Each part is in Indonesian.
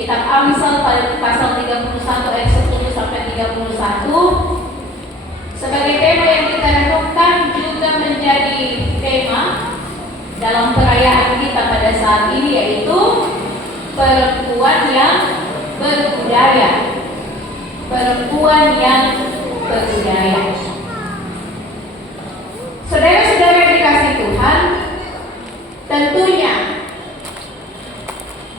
Kitab Amsal pada pasal 31 ayat 10 sampai 31 sebagai tema yang kita renungkan juga menjadi tema dalam perayaan kita pada saat ini, yaitu perempuan yang berbudaya. Perempuan yang berbudaya. Saudara-saudara yang dikasihi Tuhan, tentunya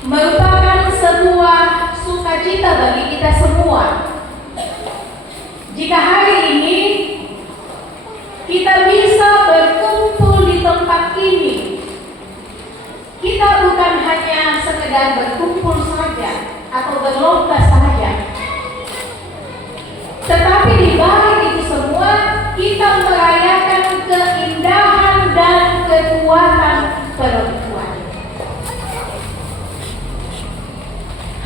merupakan sebuah sukacita bagi kita semua jika hari ini kita bisa berkumpul di tempat ini. Kita bukan hanya sekedar berkumpul saja atau berlomba saja, tetapi di balik itu semua kita merayakan keindahan dan kekuatan perempuan.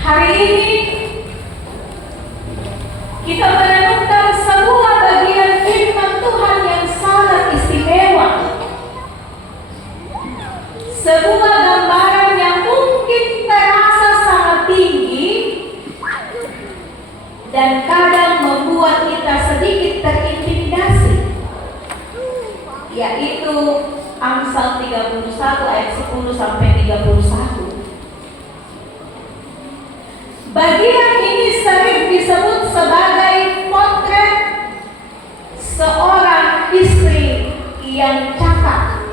Hari ini kita merenungkan sebuah bagian firman Tuhan yang sangat istimewa. Sebuah gambaran yang mungkin terasa sangat tinggi dan kadang membuat kita sedikit terintimidasi, yaitu Amsal 31 ayat 10 sampai 31. Bagian ini sering disebut sebagai potret seorang istri yang cakap,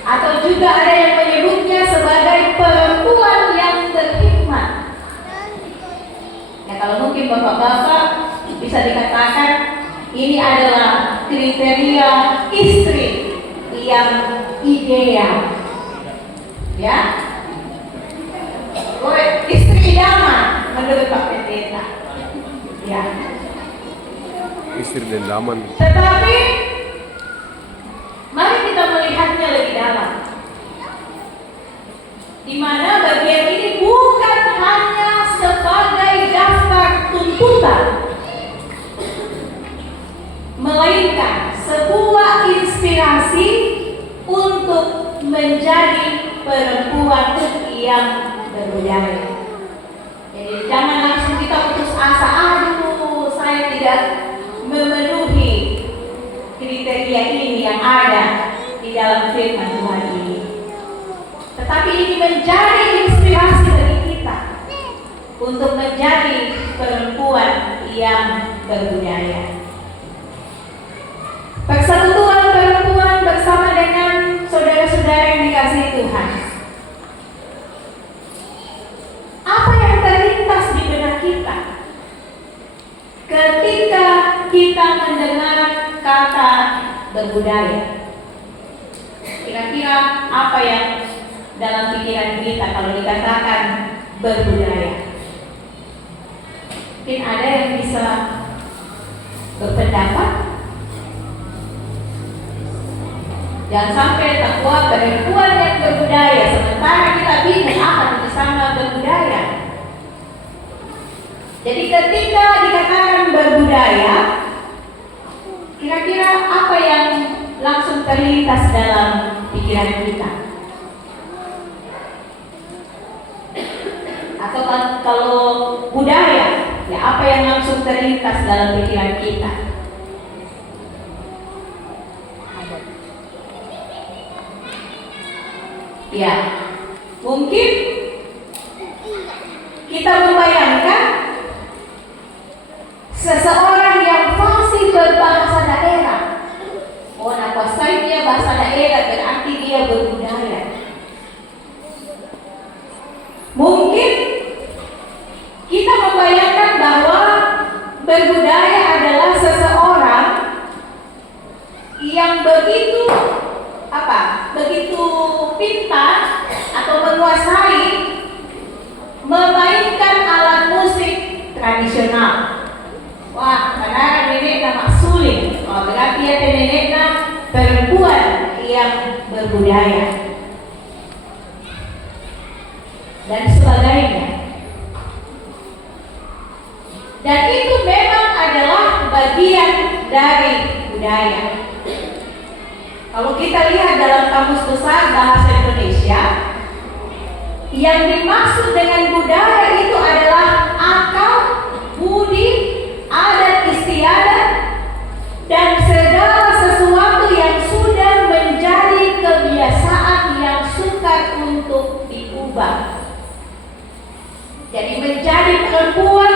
atau juga ada yang menyebutnya sebagai perempuan yang berhikmat. Ya, kalau mungkin bapak-bapak bisa dikatakan ini adalah kriteria istri yang ideal. Ya, istri idaman menurut Pak Pendeta. Ya. Istri idaman. Tetapi mari kita melihatnya lebih dalam, di mana bagian ini bukan hanya sebagai daftar tuntutan, melainkan sebuah inspirasi untuk menjadi perempuan yang berbudaya. Jadi jangan langsung kita putus asa, aduh saya tidak memenuhi kriteria ini yang ada di dalam firman Tuhan ini. Tetapi ini menjadi inspirasi bagi kita untuk menjadi perempuan yang berbudaya. Persatuan perempuan bersama dengan saudara-saudara yang dikasihi Tuhan. Apa yang terlintas di benak kita ketika kita mendengar kata berbudaya? Kira-kira apa yang dalam pikiran kita kalau dikatakan berbudaya? Mungkin ada yang bisa berpendapat. Jangan sampai takwa perempuan yang berbudaya, sementara kita bingung apa itu sama berbudaya. Jadi ketika dikatakan berbudaya, kira-kira apa yang langsung terlintas dalam pikiran kita? Atau kalau budaya, ya apa yang langsung terlintas dalam pikiran kita? Ya, mungkin kita membayangkan seseorang yang fasih berbahasa daerah. Oh, nak kuasai dia bahasa daerah berarti dia berbudaya. Mungkin kita membayangkan bahwa berbudaya adalah seseorang yang begitu pintar atau menguasai memainkan alat musik tradisional. Wah, karena neneknya maksuling. Oh, berarti ya neneknya perempuan yang berbudaya dan sebagainya. Dan itu memang adalah bagian dari budaya. Kalau kita lihat dalam Kamus Besar Bahasa Indonesia, Yang dimaksud dengan budaya itu adalah akal, budi, adat istiadat, dan segala sesuatu yang sudah menjadi kebiasaan yang sukar untuk diubah. Jadi menjadi perempuan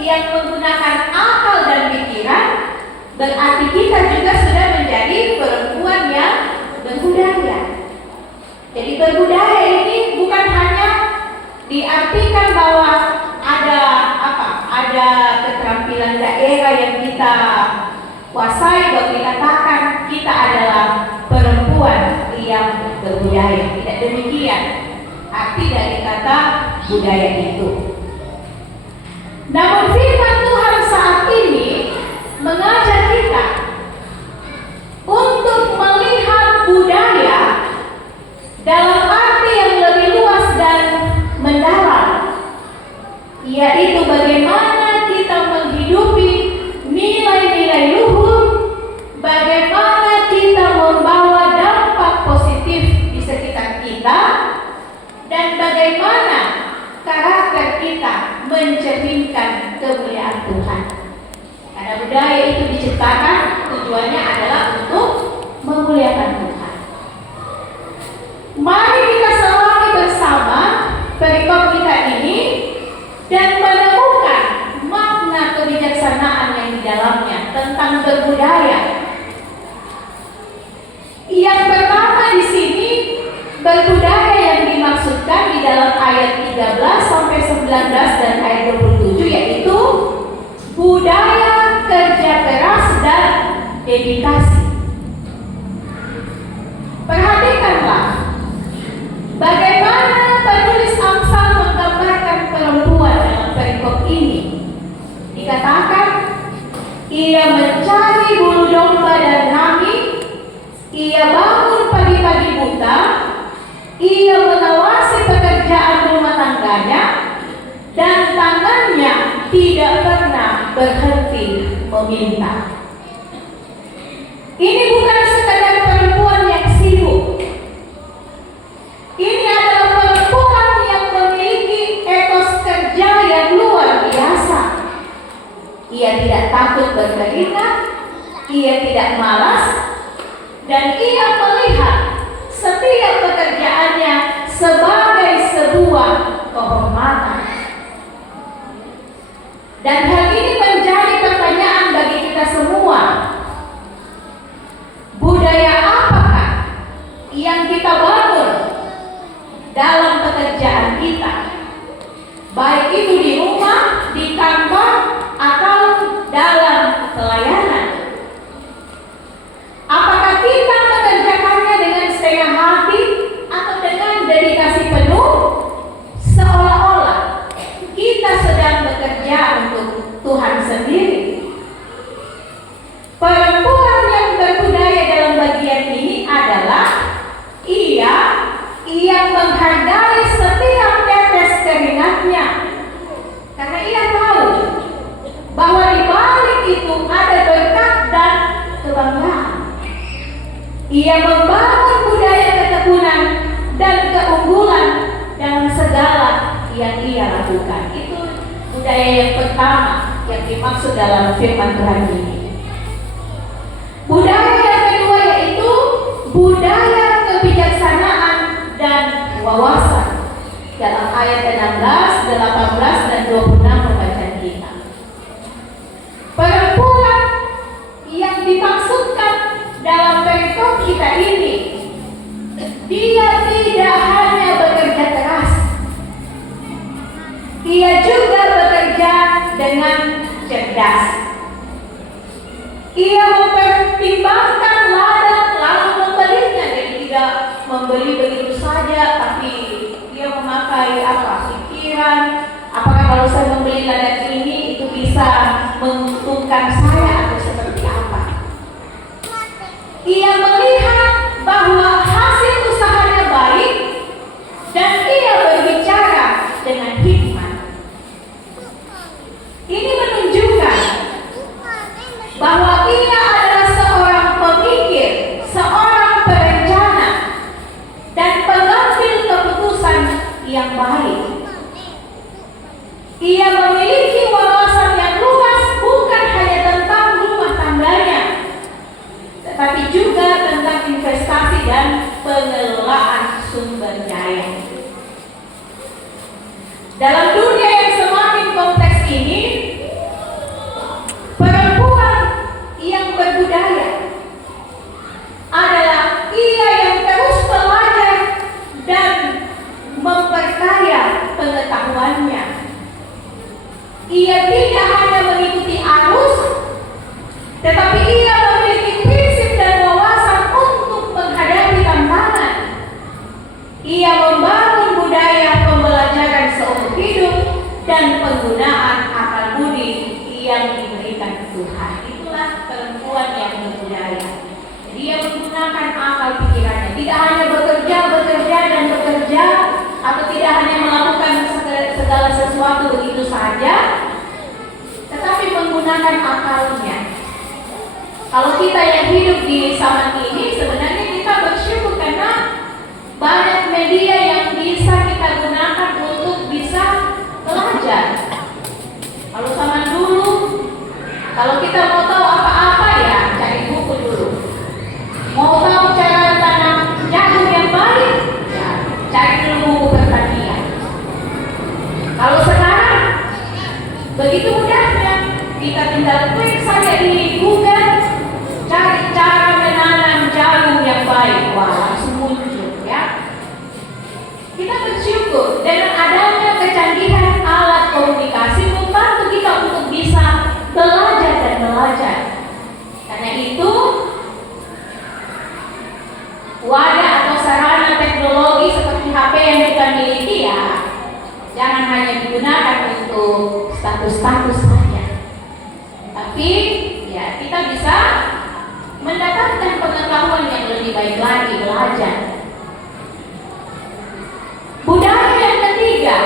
yang menggunakan akal dan pikiran berarti kita juga sudah menjadi perempuan yang berbudaya. Jadi berbudaya ini bukan hanya diartikan bahwa ada keterampilan daerah yang kita kuasai, bahwa dikatakan kita adalah perempuan yang berbudaya. Tidak demikian arti dari kata budaya itu. Namun firman Tuhan saat ini mengajak kita untuk melihat budaya dalam arti yang lebih luas dan mendalam, yaitu bagaimana kita menghidupi nilai-nilai luhur, bagaimana kita membawa dampak positif di sekitar kita, dan bagaimana karakter kita mencerminkan kemuliaan Tuhan. Karena budaya itu diciptakan tujuannya adalah untuk memuliakan Tuhan. Mari kita selami bersama perikop kita ini dan menemukan makna kebijaksanaan yang di dalamnya tentang berbudaya. Yang pertama di sini, berbudaya yang dimaksudkan di dalam ayat 13 sampai 19 dan ayat 27 yaitu budaya kerja keras dan dedikasi. Perhatikanlah bagaimana penulis Amsal menggambarkan perempuan dalam perikop ini. Dikatakan, ia mencari bulu domba dan rangi, ia bangun pagi-pagi buta, ia mengawasi pekerjaan rumah tangganya, dan tangannya tidak pernah berhenti meminta. Ini bukan sekadar perempuan yang sibuk. Ini adalah perempuan yang memiliki etos kerja yang luar biasa. Ia tidak takut berkeringat, ia tidak malas, dan ia melihat setiap pekerjaannya sebagai sebuah kehormatan. Dan hal ini menjadi pertanyaan bagi kita semua. Budaya apakah yang kita bangun dalam pekerjaan kita? Baik itu di rumah, di kantor, atau dalam pelayanan. Apakah kita mengerjakannya dengan setengah hati atau dengan dedikasi penuh, seolah-olah kita sedang bekerja untuk Tuhan sendiri? Perempuan yang berbudaya dalam bagian ini adalah ia menghargai setiap tetes keringatnya, karena ia tahu bahwa di balik itu ada berkat dan kebanggaan. Ia membangun budaya ketekunan dan keunggulan dalam segala yang ia lakukan. Itu budaya yang pertama yang dimaksud dalam firman Tuhan ini. Budaya yang kedua yaitu budaya kebijaksanaan dan wawasan. Dalam ayat 16, 18, dan 26 pembacaan kita. Perempuan yang dimaksudkan dalam perikop kita ini, dia tidak hanya bekerja keras, ia juga bekerja dengan cerdas. Ia mempertimbangkan ladang lalu membelinya, jadi tidak membeli begitu saja, tapi dia memakai pikiran. Apakah kalau saya membeli ladang ini itu bisa menguntungkan saya atau seperti apa? Ia melihat bahwa hasil usahanya baik dan ia berbicara dengan hikmat. Ini menunjukkan bahwa ia adalah seorang pemikir, seorang perencana, dan pengambil keputusan yang baik. Ia memiliki wawasan yang luas bukan hanya tentang rumah tangganya, tetapi juga tentang investasi dan pengelolaan sumber daya. Dalam dunia yang semakin kompleks ini, perempuan yang berbudaya adalah ia yang terus belajar dan memperkaya pengetahuannya. Ia tidak hanya mengikuti arus, tetapi ia memiliki prinsip dan wawasan untuk menghadapi tantangan. Ia membangun budaya pembelajaran seumur hidup dan penggunaan akal budi yang diberikan Tuhan. Itulah perempuan yang berbudaya. Dia menggunakan akal pikirannya, tidak hanya bekerja dan bekerja, atau tidak hanya melakukan segala sesuatu begitu saja, tetapi menggunakan akalnya. Kalau kita yang hidup di zaman ini, sebenarnya kita bersyukur karena banyak media yang bisa kita gunakan untuk bisa belajar. Kalau zaman dulu, kalau kita mau tahu apa-apa ya cari buku dulu. Mau tahu cara tanam jagung yang baik, ya cari dulu buku pertanian. Kalau sekarang begitu mudahnya, kita tinggal klik saja di Google, cari cara menanam jagung yang baik, wah langsung muncul ya. Kita bersyukur dengan adanya kecanggihan alat komunikasi membantu kita untuk bisa belajar dan belajar. Karena itu wadah atau sarana teknologi seperti HP yang kita miliki ya jangan hanya digunakan untuk status-status saja, tapi ya kita bisa mendapatkan pengetahuan yang lebih baik lagi, belajar. Budaya yang ketiga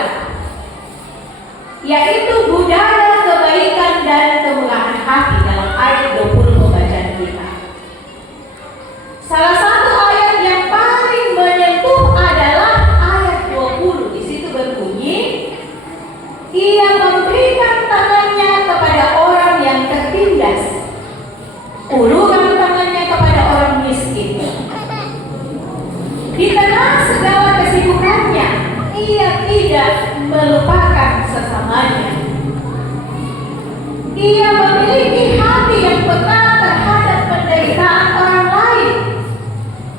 yaitu budaya kebaikan dan kemurahan hati dalam ayat 20 pembacaan kita. Salah satu ayat yang paling menyentuh adalah ayat 20. Di situ berbunyi, ia memberikan tangannya kepada orang yang tertindas, uluran tangannya kepada orang miskin. Di tengah segala kesibukannya, ia tidak melupakan sesamanya. Ia memiliki hati yang peka terhadap penderitaan orang lain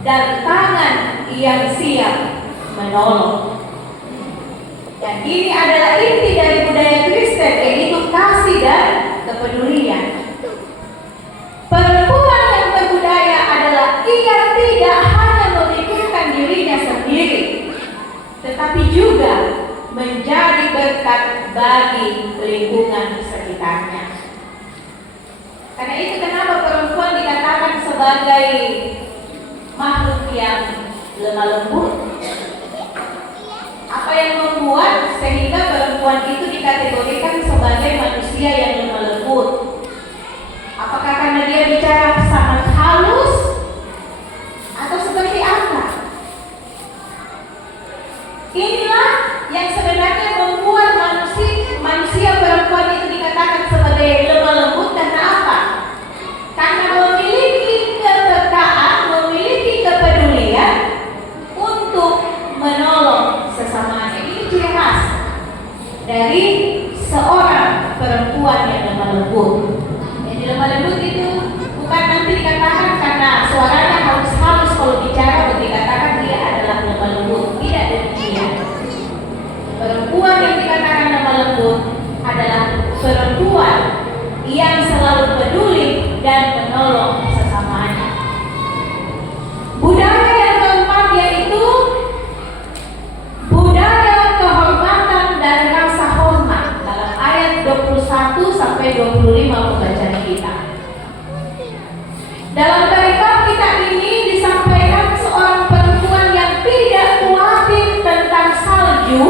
dan tangan yang siap menolong. Dan ini adalah inti dari budaya Kristen, yaitu kasih dan kepedulian. Perempuan yang berbudaya adalah ia tidak hanya memikirkan dirinya sendiri, tetapi juga menjadi berkat bagi lingkungan sekitarnya. Karena itu kenapa perempuan dikatakan sebagai makhluk yang lemah lembut. Apa yang membuat sehingga perempuan itu dikategorikan sebagai manusia yang lemah lembut? Apakah karena dia bicara sangat halus atau seperti apa? Inilah yang sebenarnya membuat manusia perempuan itu dikatakan sebagai lemah lembut. Karena apa? Karena memiliki kepekaan, memiliki kepedulian untuk menolong sesamanya. Ini ciri khas dari seorang perempuan yang lemah lembut. Yang lemah lembut itu bukan nanti dikatakan karena suaranya halus-halus, kalau bicara dikatakan dia adalah lemah lembut. Tidak demikian. Perempuan yang dikatakan lemah lembut adalah perempuan yang selalu peduli dan menolong sesamanya. Budaya yang keempat yaitu budaya kehormatan dan rasa hormat dalam ayat 21 sampai 25 pembacaan kita. Dalam perikop kita ini disampaikan seorang perempuan yang tidak khawatir tentang salju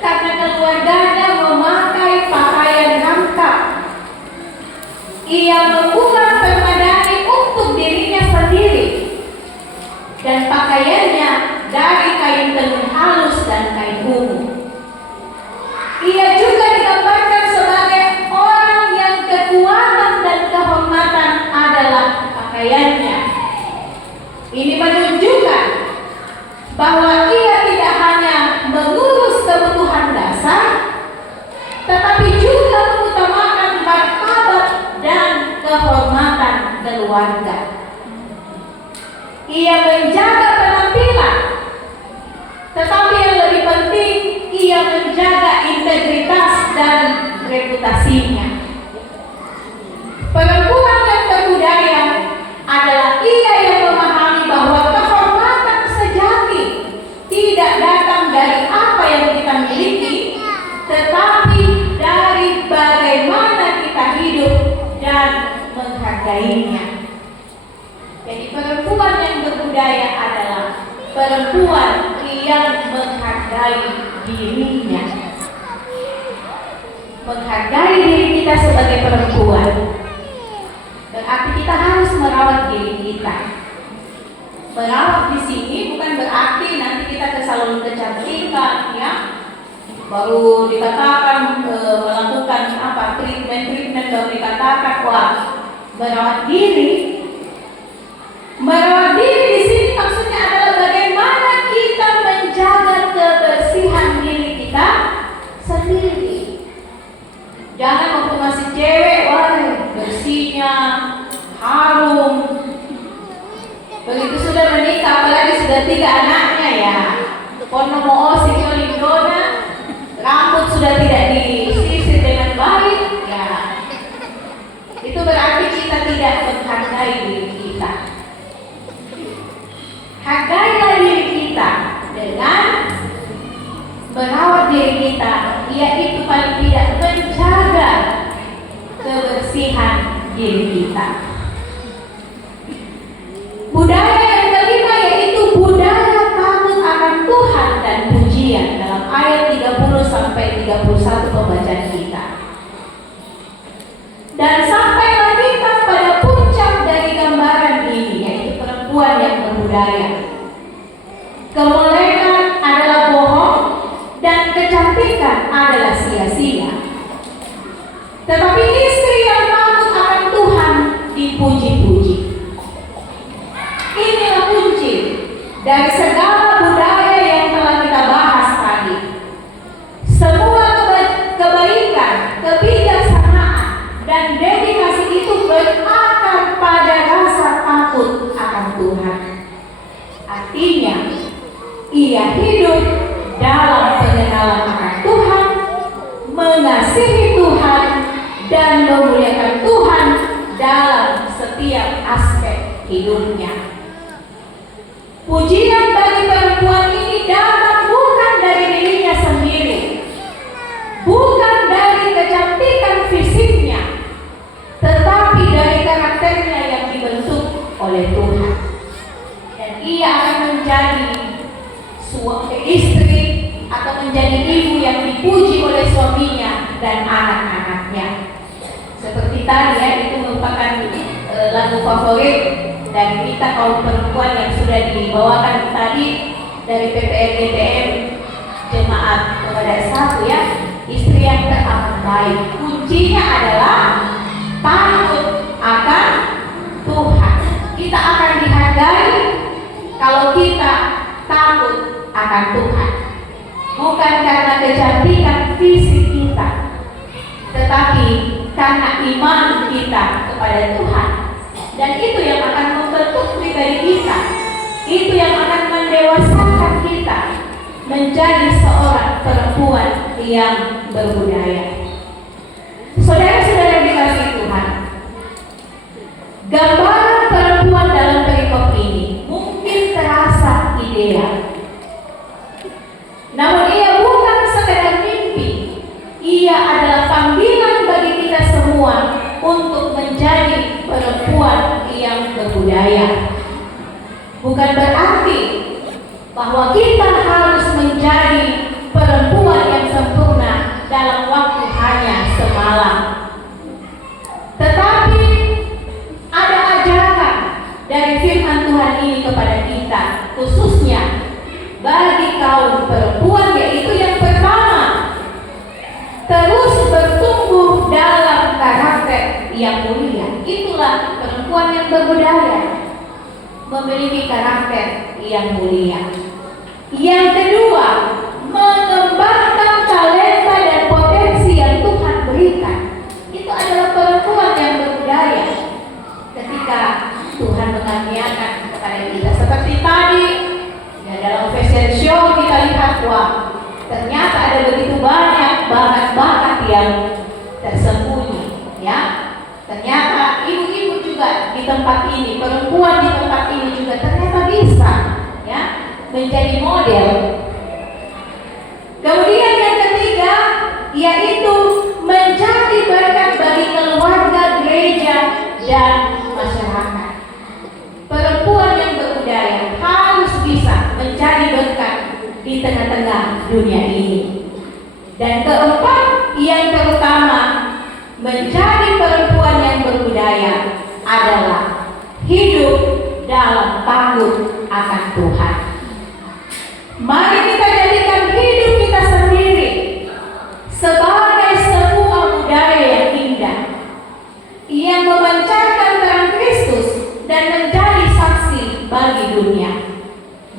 karena keluarganya memakai pakaian rangkap. Ia membuka kebutuhan dasar, tetapi juga mengutamakan martabat dan kehormatan keluarga. Ia menjaga penampilan, tetapi yang lebih penting, ia menjaga integritas dan reputasinya. Perempuan yang berbudaya adalah ia yang memahami bahwa kehormatan sejati tidak datang dari apa yang kita miliki, tetapi dari bagaimana kita hidup dan menghargainya. Jadi perempuan yang berbudaya adalah perempuan yang menghargai dirinya, menghargai diri kita sebagai perempuan. Berarti kita harus merawat diri kita. Merawat di sini bukan berarti nanti kita ke salon kecantikan, ya, baru dikatakan melakukan treatment baru dikatakan wah merawat diri. Merawat diri di sini maksudnya adalah bagaimana kita menjaga kebersihan diri kita sendiri. Jangan waktu masih cewek, wah bersihnya harum. Begitu sudah menikah, apalagi sudah 3 anaknya ya, pono moo lindona, rambut sudah tidak disisir dengan baik, ya itu berarti kita tidak menghargai diri kita. Hargailah diri kita dengan merawat diri kita, yaitu paling tidak menjaga kebersihan diri kita. Budaya yang kelima yaitu budaya takut akan Tuhan dan pujian dalam ayat 30 sampai 31 pembacaan kita. Dan sampailah kita pada puncak dari gambaran ini, yaitu perempuan yang berbudaya. Kemolekan adalah bohong dan kecantikan adalah sia-sia. Tetapi istri yang takut akan Tuhan dipuji-puji. Inilah kunci dari segala budaya yang telah kita bahas tadi. Semua kebaikan, kebijaksanaan, dan dedikasi itu berakar pada rasa takut akan Tuhan. Artinya, ia hidup dalam pengenalan akan Tuhan, mengasihi Tuhan, dan memuliakan Tuhan dalam setiap aspek hidupnya. Pujian bagi perempuan ini datang bukan dari dirinya sendiri, bukan dari kecantikan fisiknya, tetapi dari karakternya yang dibentuk oleh Tuhan. Dan ia akan menjadi istri atau menjadi ibu yang dipuji oleh suaminya dan anak-anaknya. Seperti tadi ya, itu merupakan lagu favorit dari kita kaum perempuan yang sudah dibawakan tadi dari PPRGTM Jemaat kepada satu ya, istri yang teramat baik. Kuncinya adalah takut akan Tuhan. Kita akan dihargai kalau kita takut akan Tuhan, bukan karena kecantikan fisik kita, tetapi karena iman kita kepada Tuhan. Dan itu yang akan membentuk pribadi kita, itu yang akan mendewasakan kita menjadi seorang perempuan yang berbudaya. Saudara-saudara dikasihi Tuhan, gambaran perempuan dalam perikop ini mungkin terasa ideal, namun ia bukan sekedar mimpi. Ia adalah panggilan bagi kita semua untuk menjadi perempuan yang berbudaya. Bukan berarti bahwa kita harus menjadi perempuan yang sempurna dalam waktu hanya semalam. Tetapi ada ajaran dari firman Tuhan ini kepada kita, khususnya bagi kaum perempuan, yaitu yang pertama, terus bertumbuh dalam karakter yang mulia. Itulah perempuan yang berbudaya, memiliki karakter yang mulia. Yang kedua, mengembangkan begitu banyak bakat-bakat yang tersembunyi, ya. Ternyata ibu-ibu juga di tempat ini, perempuan di tempat ini juga ternyata bisa, ya, menjadi model. Kemudian yang ketiga yaitu menjadi berkat bagi keluarga, gereja, dan masyarakat. Perempuan yang berbudaya harus bisa menjadi berkat di tengah-tengah dunia ini. Dan keempat, yang terutama, menjadi perempuan yang berbudaya adalah hidup dalam takut akan Tuhan. Mari kita jadikan hidup kita sendiri sebagai sebuah budaya yang indah, yang memancarkan terang Kristus dan menjadi saksi bagi dunia.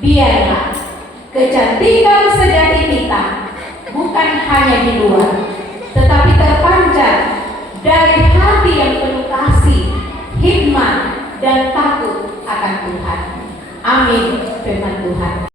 Biarlah kecantikan sejati kita bukan hanya di luar, tetapi terpancar dari hati yang penuh kasih, hikmat, dan takut akan Tuhan. Amin. Firman Tuhan.